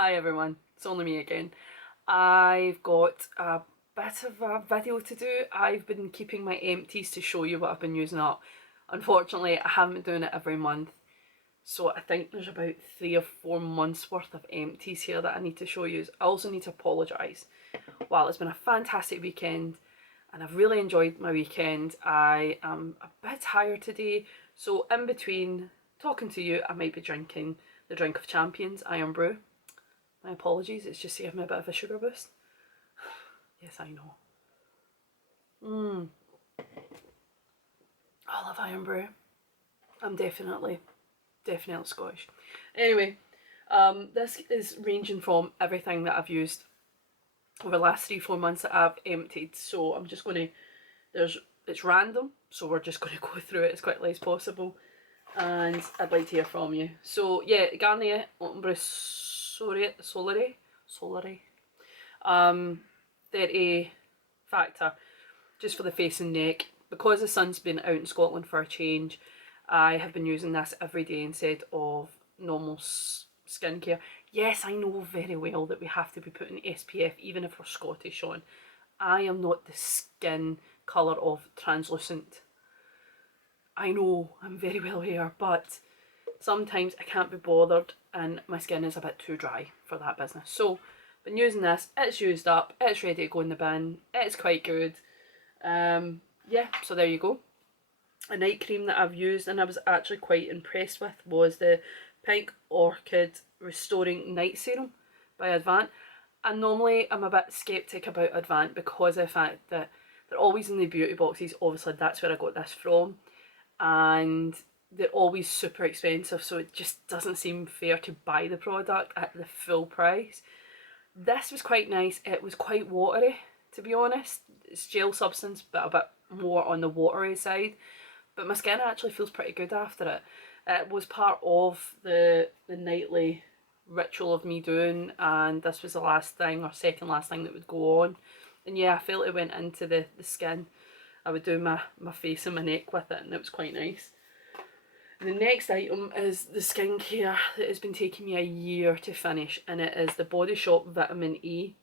Hi everyone, it's only me again. I've got a bit of a video to do. I've been keeping my empties to show you what I've been using up. Unfortunately, I haven't been doing it every month, so I think there's about 3 or 4 months worth of empties here that I need to show you. I also need to apologise. Well, it's been a fantastic weekend and I've really enjoyed my weekend. I am a bit tired today, so in between talking to you, I might be drinking the Drink of Champions Iron Brew. My apologies, it's just giving me a bit of a sugar boost. Yes, I know. I love Iron Brew. I'm definitely Scottish. Anyway, this is ranging from everything that I've used over the last 3-4 months that I've emptied. So I'm just going to, it's random, so we're just going to go through it as quickly as possible. And I'd like to hear from you. So yeah, Garnier Ombre Solare. 30 factor, just for the face and neck. Because the sun's been out in Scotland for a change, I have been using this every day instead of normal skincare. Yes, I know very well that we have to be putting SPF even if we're Scottish on. I am not the skin colour of translucent. I know, I'm very well aware, but sometimes I can't be bothered and my skin is a bit too dry for that business. So, been using this, it's used up, it's ready to go in the bin, it's quite good. Yeah, so there you go. A night cream that I've used and I was actually quite impressed with was the Pink Orchid Restoring Night Serum by Advant. And normally I'm a bit sceptic about Advant because of the fact that they're always in the beauty boxes. Obviously that's where I got this from, and they're always super expensive, so it just doesn't seem fair to buy the product at the full price. This was quite nice. It was quite watery, to be honest. It's gel substance, but a bit more on the watery side. But my skin actually feels pretty good after it. It was part of the nightly ritual of me doing, and this was the last thing or second last thing that would go on. And yeah, I felt it went into the skin. I would do my face and my neck with it, and it was quite nice. The next item is the skincare that has been taking me a year to finish, and it is the Body Shop Vitamin E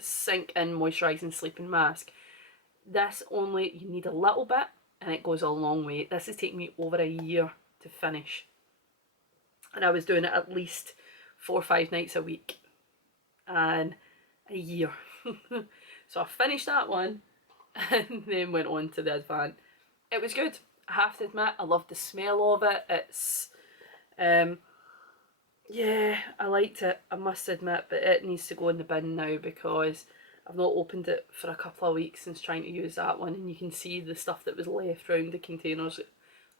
Sink In Moisturising Sleeping Mask. This only, you need a little bit and it goes a long way. This has taken me over a year to finish. And I was doing it at least 4 or 5 nights a week. And a year. So I finished that one and then went on to the Advant. It was good. I have to admit, I loved the smell of it. It's, yeah, I liked it, I must admit, but it needs to go in the bin now because I've not opened it for a couple of weeks since trying to use that one, and you can see the stuff that was left around the containers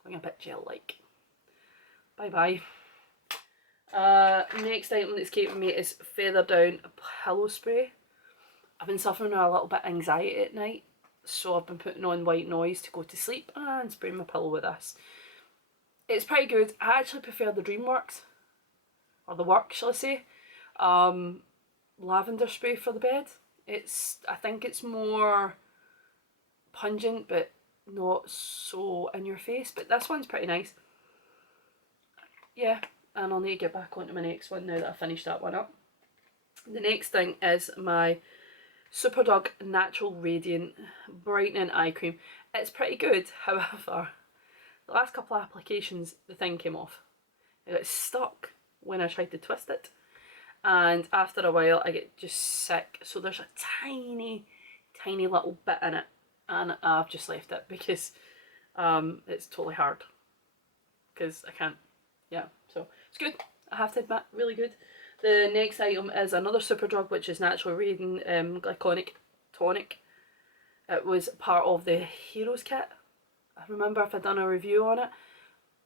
going a bit gel-like. Bye bye. Next item that's keeping me is Feather Down Pillow Spray. I've been suffering with a little bit of anxiety at night, so I've been putting on white noise to go to sleep and spraying my pillow with this. It's pretty good. I actually prefer the Dreamworks, or the Work shall I say, lavender spray for the bed. I think it's more pungent but not so in your face, but this one's pretty nice. Yeah, and I'll need to get back onto my next one now that I've finished that one up. The next thing is my Superdrug Natural Radiant Brightening Eye Cream. It's pretty good, however, the last couple of applications the thing came off. It got stuck when I tried to twist it, and after a while I get just sick, so there's a tiny little bit in it and I've just left it because it's totally hard because I can't, yeah, so it's good, I have to admit, really good. The next item is another Superdrug, which is Natural Radiant Glycolic Tonic. It was part of the Heroes kit. I remember if I'd done a review on it.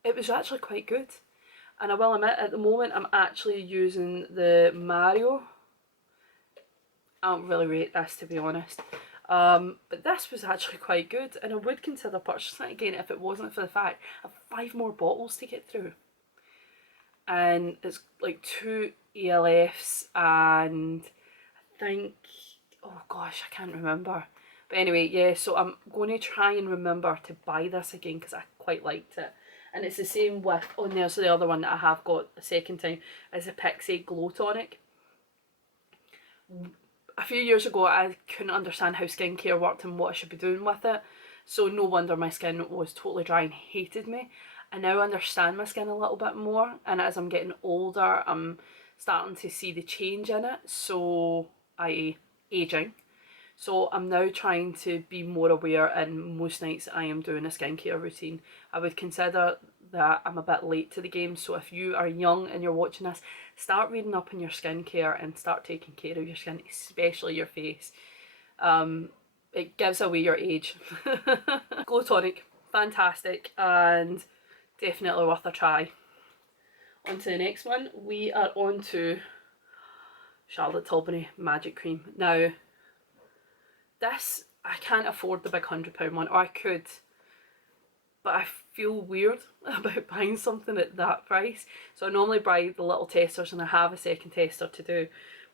It was actually quite good. And I will admit, at the moment, I'm actually using the Mario. I don't really rate this, to be honest. But this was actually quite good, and I would consider purchasing it again if it wasn't for the fact I have 5 more bottles to get through. And it's like 2 ELFs and I think, oh gosh, I can't remember. But anyway, yeah, so I'm going to try and remember to buy this again because I quite liked it. and it's the same with, oh, there's the other one that I have got a second time, is a Pixie Glow Tonic. A few years ago I couldn't understand how skincare worked and what I should be doing with it, so no wonder my skin was totally dry and hated me. I now understand my skin a little bit more, and as I'm getting older I'm starting to see the change in it, so i.e. aging. So I'm now trying to be more aware, and most nights I am doing a skincare routine. I would consider that I'm a bit late to the game, so if you are young and you're watching this, start reading up on your skincare and start taking care of your skin, especially your face. It gives away your age. Glow Tonic, fantastic and definitely worth a try. On to the next one. We are on to Charlotte Tilbury Magic Cream. Now, this, I can't afford the big £100 one, or I could, but I feel weird about buying something at that price. So I normally buy the little testers, and I have a second tester to do,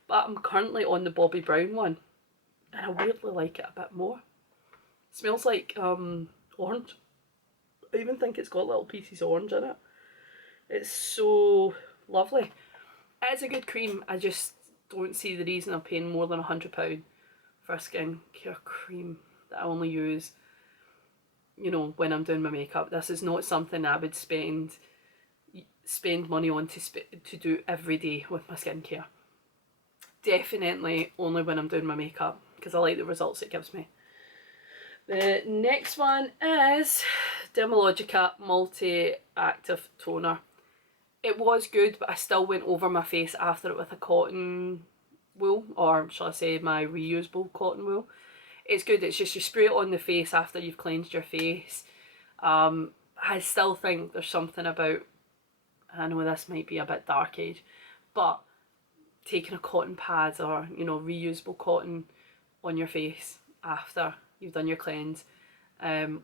but I'm currently on the Bobbi Brown one, and I weirdly like it a bit more. It smells like orange. I even think it's got little pieces of orange in it. It's so lovely. It's a good cream. I just don't see the reason of paying more than £100 for a skincare cream that I only use, you know, when I'm doing my makeup. This is not something I would spend money on to do every day with my skincare. Definitely only when I'm doing my makeup, because I like the results it gives me. The next one is Dermalogica Multi-Active Toner. It was good, but I still went over my face after it with a cotton wool, or shall I say my reusable cotton wool. It's good. It's just you spray it on the face after you've cleansed your face. I still think there's something about, I know this might be a bit dark age, but taking a cotton pad or, you know, reusable cotton on your face after you've done your cleanse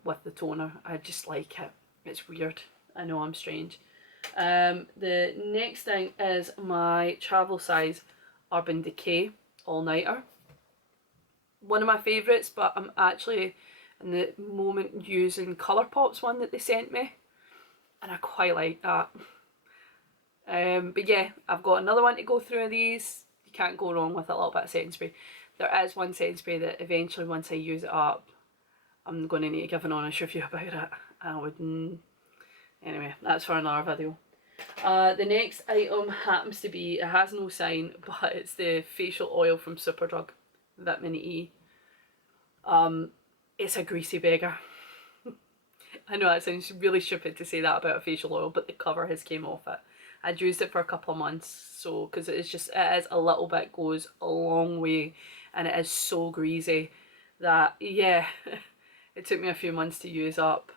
with the toner, I just like it. It's weird. I know I'm strange. The next thing is my travel size Urban Decay All Nighter. One of my favourites, but I'm actually in the moment using Colourpop's one that they sent me, and I quite like that. But yeah, I've got another one to go through of these. You can't go wrong with a little bit of setting spray. There is one setting spray that eventually, once I use it up, I'm going to need to give an honest review about it. I wouldn't. Anyway, that's for another video. The next item happens to be, it has no sign, but it's the facial oil from Superdrug, Vitamin E. It's a greasy beggar. I know that sounds really stupid to say that about a facial oil, but the cover has came off it. I'd used it for a couple of months, so, because it is a little bit, goes a long way, and it is so greasy that, yeah, it took me a few months to use up.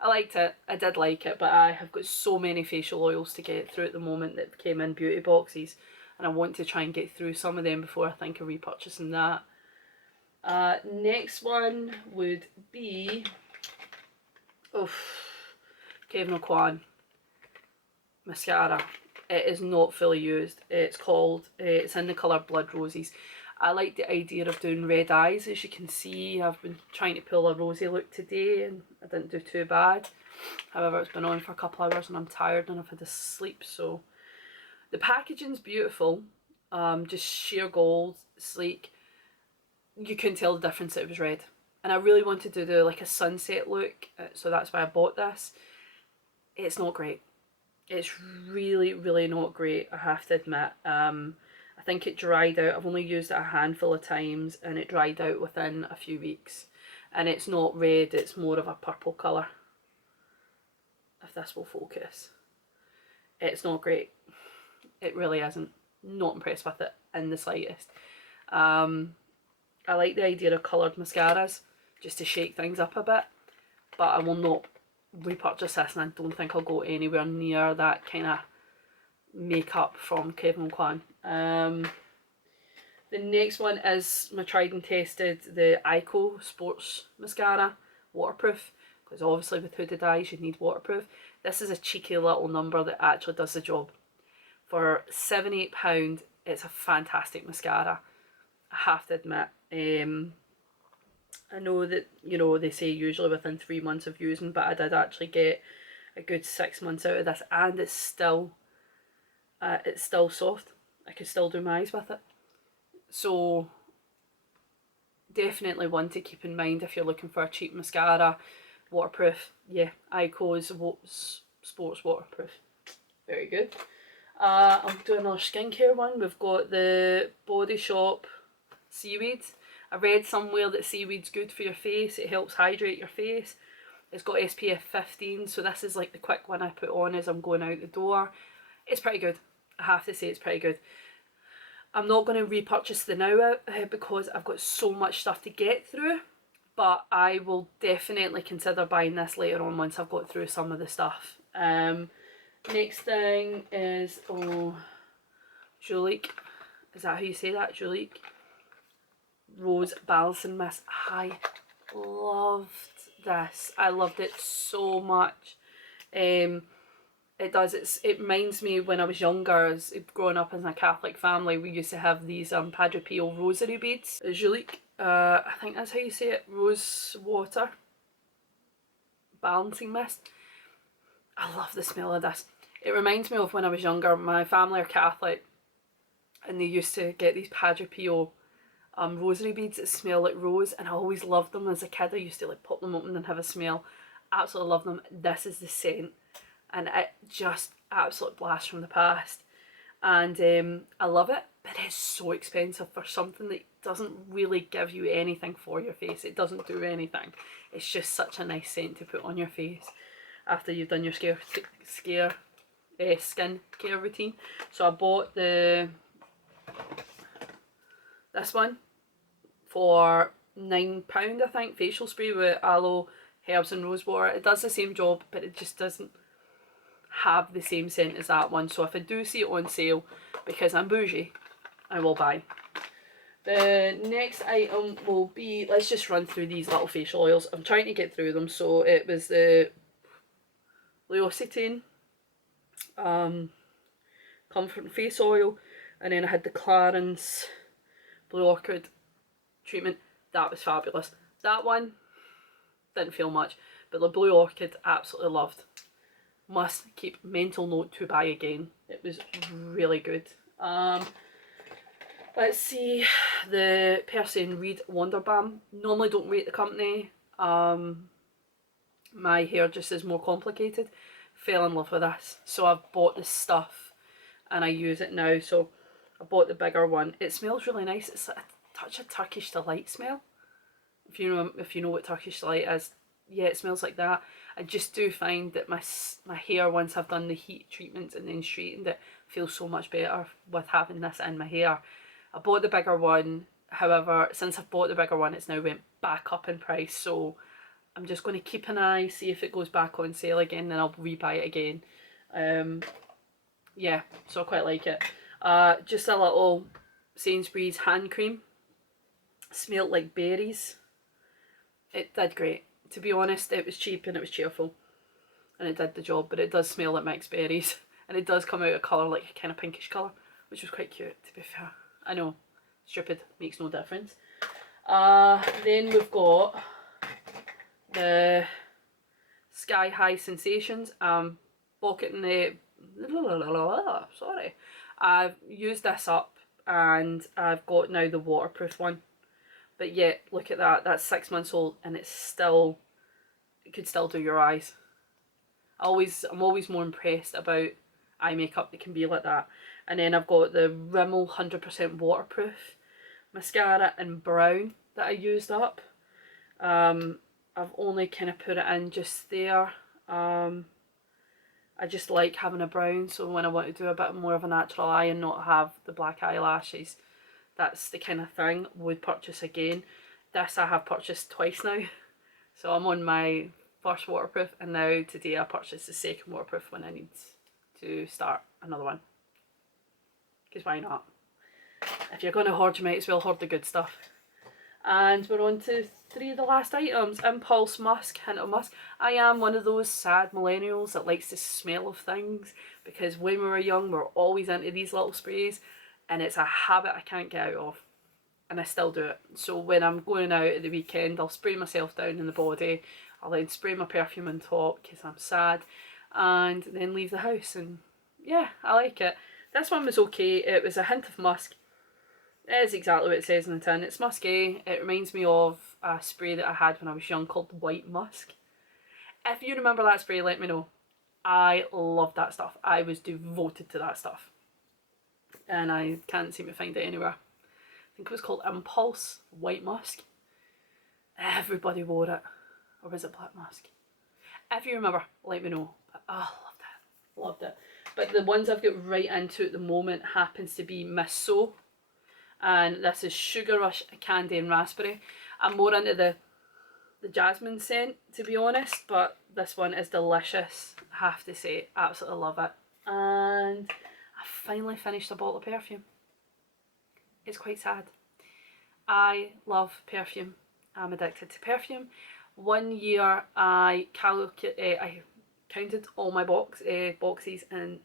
I liked it, I did like it, but I have got so many facial oils to get through at the moment that came in beauty boxes, and I want to try and get through some of them before I think of repurchasing that. Next one would be, Kevin O'Quan mascara. It is not fully used. It's in the colour Blood Roses. I like the idea of doing red eyes. As you can see, I've been trying to pull a rosy look today and I didn't do too bad. However, it's been on for a couple of hours and I'm tired and I've had to sleep, so. The packaging's beautiful, just sheer gold, sleek. You couldn't tell the difference that it was red. And I really wanted to do like a sunset look, so that's why I bought this. It's not great. It's really, really not great, I have to admit. I think it dried out. I've only used it a handful of times and it dried out within a few weeks. And it's not red, it's more of a purple colour. If this will focus. It's not great. It really isn't. Not impressed with it in the slightest. I like the idea of coloured mascaras, just to shake things up a bit. But I will not repurchase this, and I don't think I'll go anywhere near that kind of makeup from Kevin O'Quan. The next one is my tried and tested, the Ico Sports Mascara, waterproof, because obviously with hooded eyes you need waterproof. This is a cheeky little number that actually does the job. For £7-8, it's a fantastic mascara, I have to admit. I know that, you know, they say usually within 3 months of using, but I did actually get a good 6 months out of this, and it's still soft. I could still do my eyes with it. So definitely one to keep in mind if you're looking for a cheap mascara, waterproof. Yeah, Ico's Sports Waterproof. Very good. I'll do another skincare one. We've got the Body Shop Seaweed. I read somewhere that seaweed's good for your face. It helps hydrate your face. It's got SPF 15, so this is like the quick one I put on as I'm going out the door. It's pretty good. I have to say it's pretty good. I'm not going to repurchase the now because I've got so much stuff to get through, but I will definitely consider buying this later on once I've got through some of the stuff. Next thing is, Julique. Is that how you say that? Julique Rose Balancing Mist. I loved this. I loved it so much. It does. It reminds me when I was younger, as growing up in a Catholic family, we used to have these Padre Pio rosary beads. Julique, I think that's how you say it. Rose water balancing mist. I love the smell of this. It reminds me of when I was younger. My family are Catholic, and they used to get these Padre Pio rosary beads that smell like rose, and I always loved them as a kid. I used to like pop them open and have a smell. Absolutely love them. This is the scent, and it just absolute blast from the past. And I love it, but it's so expensive for something that doesn't really give you anything for your face. It doesn't do anything. It's just such a nice scent to put on your face after you've done your skin care routine. So I bought this one for £9, I think, facial spray with aloe, herbs and rose water. It does the same job, but it just doesn't have the same scent as that one. So if I do see it on sale, because I'm bougie, I will buy. The next item will be, let's just run through these little facial oils. I'm trying to get through them. So it was the L'Occitane Comfort Face Oil, and then I had the Clarins Blue Orchid treatment. That was fabulous. That one didn't feel much, but the Blue Orchid absolutely loved. Must keep mental note to buy again. It was really good. Let's see, the Percy and Reed Wonder Balm. Normally don't rate the company. My hair just is more complicated. Fell in love with this, so I've bought this stuff and I use it now. So I bought the bigger one. It smells really nice. It's a touch of Turkish Delight smell. If you know what Turkish Delight is, yeah, it smells like that. I just do find that my hair, once I've done the heat treatments and then straightened it, feels so much better with having this in my hair. I bought the bigger one. However, since I've bought the bigger one, it's now went back up in price. So I'm just going to keep an eye, see if it goes back on sale again, then I'll rebuy it again. Yeah, so I quite like it. Just a little Sainsbury's hand cream. Smelled like berries. It did great. To be honest, it was cheap and it was cheerful. And it did the job, but it does smell like mixed berries. And it does come out of colour, like a kind of pinkish colour, which was quite cute, to be fair. I know, stupid, makes no difference. Then we've got the Sky High Sensations. Pocketing the... Sorry. I've used this up and I've got now the waterproof one. But yet, look at that, that's 6 months old and it could still do your eyes. I'm always more impressed about eye makeup that can be like that. And then I've got the Rimmel 100% waterproof mascara in brown that I used up. I've only kind of put it in just there. I just like having a brown, so when I want to do a bit more of a natural eye and not have the black eyelashes, that's the kind of thing would purchase again. This I have purchased twice now. So I'm on my first waterproof, and now today I purchased the second waterproof when I need to start another one. Because why not? If you're going to hoard, you might as well hoard the good stuff. And we're on to 3 of the last items. Impulse Musk, Hint of Musk. I am one of those sad millennials that likes the smell of things, because when we were young we were always into these little sprays and it's a habit I can't get out of. and I still do it. So when I'm going out at the weekend, I'll spray myself down in the body, I'll then spray my perfume on top because I'm sad, and then leave the house. And yeah, I like it. This one was okay. It was a hint of musk. It is exactly what it says in the tin. It's musky. It reminds me of a spray that I had when I was young called White Musk. If you remember that spray, let me know. I loved that stuff. I was devoted to that stuff. And I can't seem to find it anywhere. I think it was called Impulse White Musk. Everybody wore it. Or was it Black Musk? If you remember, let me know. But, oh, loved it. Loved it. But the ones I've got right into at the moment happens to be Miss So. And this is Sugar Rush Candy and Raspberry. I'm more into the jasmine scent, to be honest, but this one is delicious, I have to say. Absolutely love it. And I finally finished a bottle of perfume. It's quite sad. I love perfume. I'm addicted to perfume. 1 year I counted all my boxes and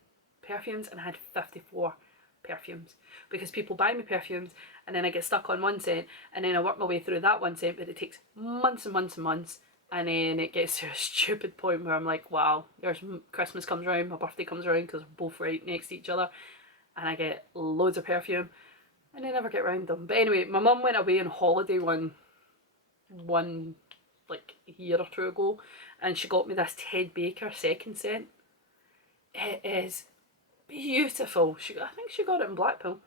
perfumes, and I had 54 perfumes, because people buy me perfumes and then I get stuck on one scent and then I work my way through that one scent, but it takes months and months and months, and then it gets to a stupid point where I'm like, wow, there's Christmas comes around, my birthday comes around because we're both right next to each other, and I get loads of perfume and I never get around them. But anyway, my mum went away on holiday one like year or two ago, and she got me this Ted Baker second scent. It is beautiful. I think she got it in Blackpool.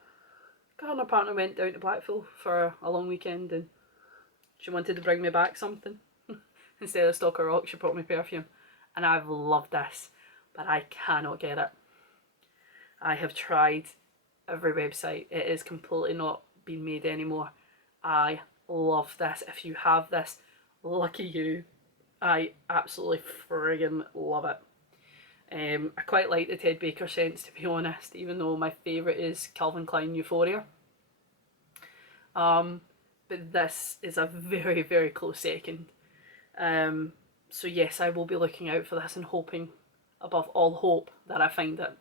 Her and her partner went down to Blackpool for a long weekend, and she wanted to bring me back something. Instead of Stock or Rock, she brought me perfume, and I've loved this, but I cannot get it. I have tried every website. It is completely not being made anymore. I love this. If you have this, lucky you. I absolutely friggin' love it. I quite like the Ted Baker scents, to be honest, even though my favourite is Calvin Klein Euphoria. But this is a very, very close second. So yes, I will be looking out for this and hoping, above all hope, that I find it.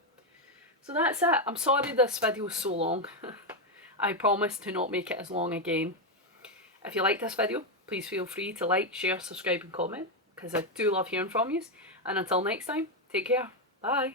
So that's it. I'm sorry this video is so long. I promise to not make it as long again. If you like this video, please feel free to like, share, subscribe and comment, because I do love hearing from you. And until next time, take care. Bye.